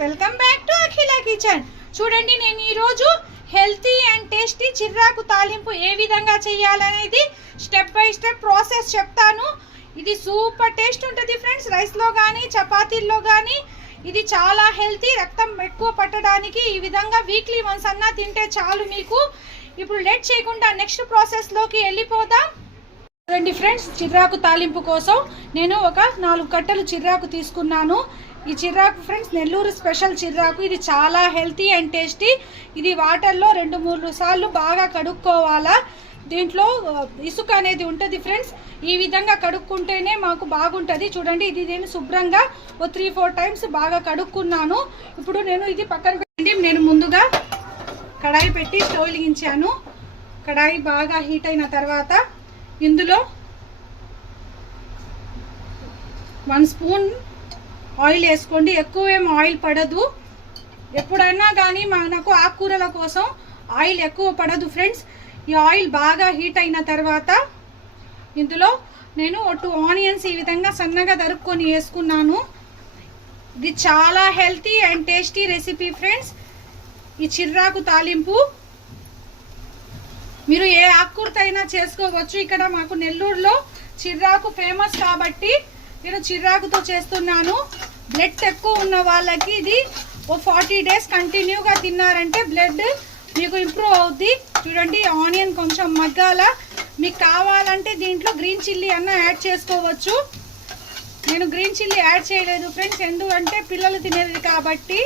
Welcome back to Akhila kitchen. చూడండి, నేను ఈరోజు హెల్తీ అండ్ టేస్టీ చిర్రాకు తాలింపు ఏ విధంగా చేయాలనేది స్టెప్ బై స్టెప్ ప్రాసెస్ చెప్తాను. ఇది సూపర్ టేస్ట్ ఉంటుంది ఫ్రెండ్స్. రైస్లో కానీ చపాతీల్లో కానీ ఇది చాలా హెల్తీ. రక్తం ఎక్కువ పట్టడానికి ఈ విధంగా వీక్లీ వన్స్ అన్నా తింటే చాలు మీకు. ఇప్పుడు లేట్ చేయకుండా నెక్స్ట్ ప్రాసెస్లోకి వెళ్ళిపోదాం. చూడండి ఫ్రెండ్స్, చిర్రాకు తాలింపు కోసం నేను ఒక 4 కట్టలు చిర్రాకు తీసుకున్నాను. ఈ చిర్రాకు ఫ్రెండ్స్ నెల్లూరు స్పెషల్ చిర్రాకు. ఇది చాలా హెల్తీ అండ్ టేస్టీ. ఇది వాటర్లో 2-3 సార్లు బాగా కడుక్కోవాలా. దీంట్లో ఇసుక అనేది ఉంటుంది ఫ్రెండ్స్. ఈ విధంగా కడుక్కుంటేనే మాకు బాగుంటుంది. చూడండి, ఇది నేను శుభ్రంగా 3-4 టైమ్స్ బాగా కడుక్కున్నాను. ఇప్పుడు నేను ఇది పక్కన పెట్టి నేను ముందుగా కడాయి పెట్టి స్టవ్ వెలిగించాను. కడాయి బాగా హీట్ అయిన తర్వాత ఇందులో 1 స్పూన్ ఆయిల్ వేసుకోండి. ఎక్కువేం ఆయిల్ పడదు. ఎప్పుడైనా కానీ మనకు ఆకుకూరల కోసం ఆయిల్ ఎక్కువ పడదు ఫ్రెండ్స్. ఈ ఆయిల్ బాగా హీట్ అయిన తర్వాత ఇందులో నేను 2 ఆనియన్స్ ఈ విధంగా సన్నగా తరుక్కొని వేసుకున్నాను. ఇది చాలా healthy and tasty recipe friends. ఈ చిర్రాకు తాలింపు మీరు ఏ ఆకుకూరతో అయినా చేసుకోవచ్చు. ఇక్కడ మాకు నెల్లూరులో చిర్రాకు ఫేమస్ కాబట్టి నేను చిర్రాకుతో చేస్తున్నాను. బ్లడ్ ఎక్కువ ఉన్న వాళ్ళకి ఇది 40 డేస్ కంటిన్యూగా తిన్నారంటే బ్లడ్ మీకు ఇంప్రూవ్ అవుద్ది. చూడండి, ఆనియన్ కొంచెం మగ్గాల. మీకు కావాలంటే దీంట్లో గ్రీన్ చిల్లీ అన్న యాడ్ చేసుకోవచ్చు. నేను గ్రీన్ చిల్లీ యాడ్ చేయలేదు ఫ్రెండ్స్, ఎందుకంటే పిల్లలు తినేది కాబట్టి.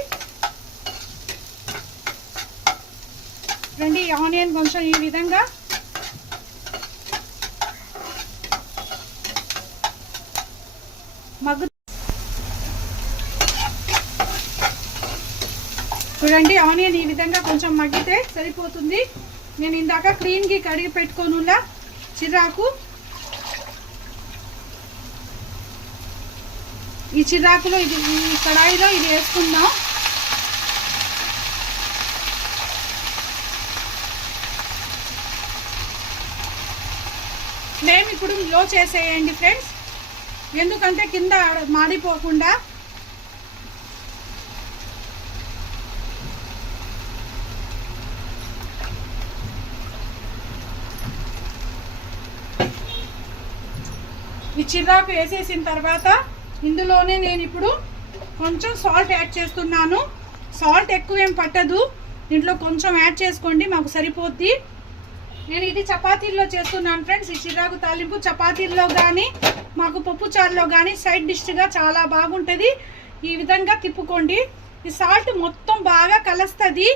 చూడండి, ఆనియన్ కొంచెం ఈ విధంగా మగ్గు. చూడండి, ఆనియన్ ఈ విధంగా కొంచెం మగ్గితే సరిపోతుంది. నేను ఇందాక క్లీన్కి కడిగి పెట్టుకోనులా చిర్రాకు. ఈ చిర్రాకులో ఇది ఈ కడాయిలో ఇది వేసుకుందాం. ఫ్లేమ్ ఇప్పుడు లో చేసేయండి ఫ్రెండ్స్, ఎందుకంటే కింద మాడిపోకుండా. ఈ చిర్రాకు వేసేసిన తర్వాత ఇందులోనే నేను ఇప్పుడు కొంచెం సాల్ట్ యాడ్ చేస్తున్నాను. సాల్ట్ ఎక్కువ ఏం పట్టదు, దీంట్లో కొంచెం యాడ్ చేసుకోండి, మాకు సరిపోద్ది. నేను ఇది చపాతీల్లో చేస్తున్నాను ఫ్రెండ్స్. ఈ చిర్రాకు తాలింపు చపాతీల్లో కానీ మాకు పప్పు చారులో కానీ సైడ్ డిష్గా చాలా బాగుంటుంది. ఈ విధంగా తిప్పుకోండి. ఈ సాల్ట్ మొత్తం బాగా కలుస్తుంది.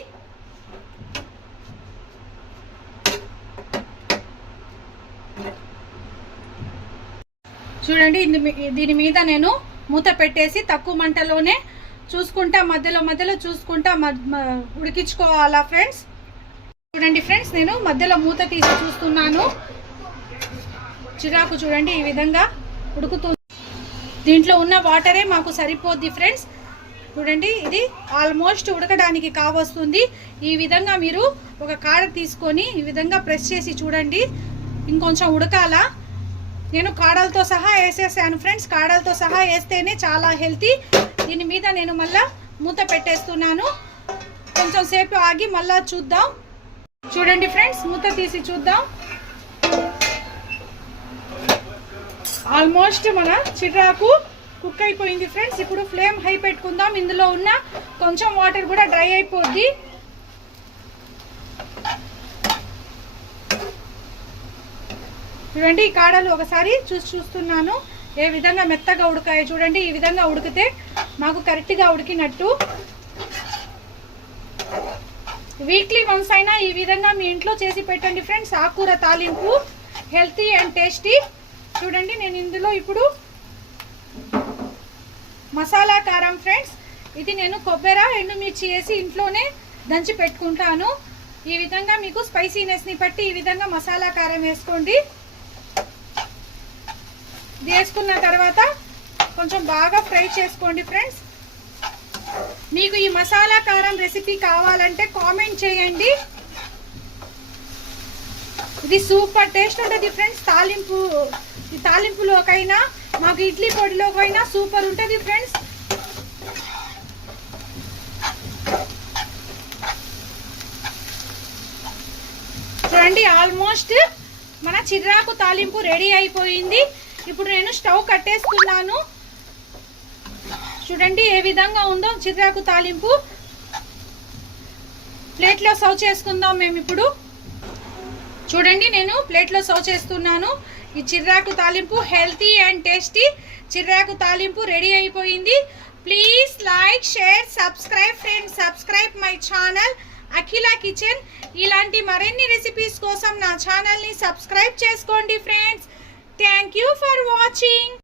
చూడండి, దీని మీద నేను మూత పెట్టేసి తక్కువ మంటలోనే చూసుకుంటా మధ్యలో చూసుకుంటా ఉడికించుకోవాలా ఫ్రెండ్స్. చూడండి ఫ్రెండ్స్, నేను మధ్యలో మూత తీసి చూస్తున్నాను. చిరాకు చూడండి ఈ విధంగా ఉడుకుతుంది. దీంట్లో ఉన్న వాటరే మాకు సరిపోద్ది ఫ్రెండ్స్. చూడండి, ఇది ఆల్మోస్ట్ ఉడకడానికి కావస్తుంది. ఈ విధంగా మీరు ఒక కాడ తీసుకొని ఈ విధంగా ప్రెస్ చేసి చూడండి, ఇంకొంచెం ఉడకాల. నేను కాడలతో సహా వేసేసాను ఫ్రెండ్స్. కాడలతో సహా వేస్తేనే చాలా హెల్తీ. దీని మీద నేను మళ్ళా మూత పెట్టేస్తున్నాను. కొంచెం సేపు ఆగి మళ్ళా చూద్దాం. చూడండి ఫ్రెండ్స్, మూత తీసి చూద్దాం. ఆల్మోస్ట్ మన చిర్రాకు కుక్ అయిపోయింది ఫ్రెండ్స్. ఇప్పుడు ఫ్లేమ్ హై పెట్టుకుందాం. ఇందులో ఉన్న కొంచెం వాటర్ కూడా డ్రై అయిపోద్ది. చూడండి, ఈ కాడలు ఒకసారి చూస్తున్నాను ఏ విధంగా మెత్తగా ఉడకాయి. చూడండి, ఈ విధంగా ఉడికితే మాకు కరెక్ట్గా ఉడికినట్టు. వీక్లీ వన్స్ అయినా ఈ విధంగా మీ ఇంట్లో చేసి పెట్టండి ఫ్రెండ్స్. ఆకుకూర తాలింపు హెల్తీ అండ్ టేస్టీ. చూడండి, నేను ఇందులో ఇప్పుడు మసాలా కారం ఫ్రెండ్స్. ఇది నేను కొబ్బరి ఎండుమిర్చి వేసి ఇంట్లోనే దంచి పెట్టుకుంటాను. ఈ విధంగా మీకు స్పైసీనెస్ని బట్టి ఈ విధంగా మసాలా కారం వేసుకోండి. వేసుకున్న తర్వాత కొంచెం బాగా ఫ్రై చేసుకోండి ఫ్రెండ్స్. మీకు ఈ మసాలా కారం రెసిపీ కావాలంటే కామెంట్ చేయండి. ఇది సూపర్ టేస్ట్ ఉంటుంది ఫ్రెండ్స్. తాలింపులోకైనా మాకు ఇడ్లీ పొడిలోకైనా సూపర్ ఉంటుంది ఫ్రెండ్స్. చూడండి ఆల్మోస్ట్ మన చిర్రాకు తాలింపు రెడీ అయిపోయింది. ఇప్పుడు నేను స్టవ్ కట్టేస్తున్నాను. చూడండి ఏ విధంగా ఉందో చిర్రాకు తాలింపు. ప్లేట్లో సర్వ్ చేసుకుందాం మేము ఇప్పుడు. చూడండి నేను ప్లేట్లో సర్వ్ చేస్తున్నాను. ఈ చిర్రాకు తాలింపు హెల్తీ అండ్ టేస్టీ చిర్రాకు తాలింపు రెడీ అయిపోయింది. Please like, share, subscribe friends. Subscribe my channel Akhila kitchen. ఇలాంటి మరిన్ని రెసిపీస్ కోసం నా ఛానల్ని సబ్స్క్రైబ్ చేసుకోండి friends. Thank you for watching.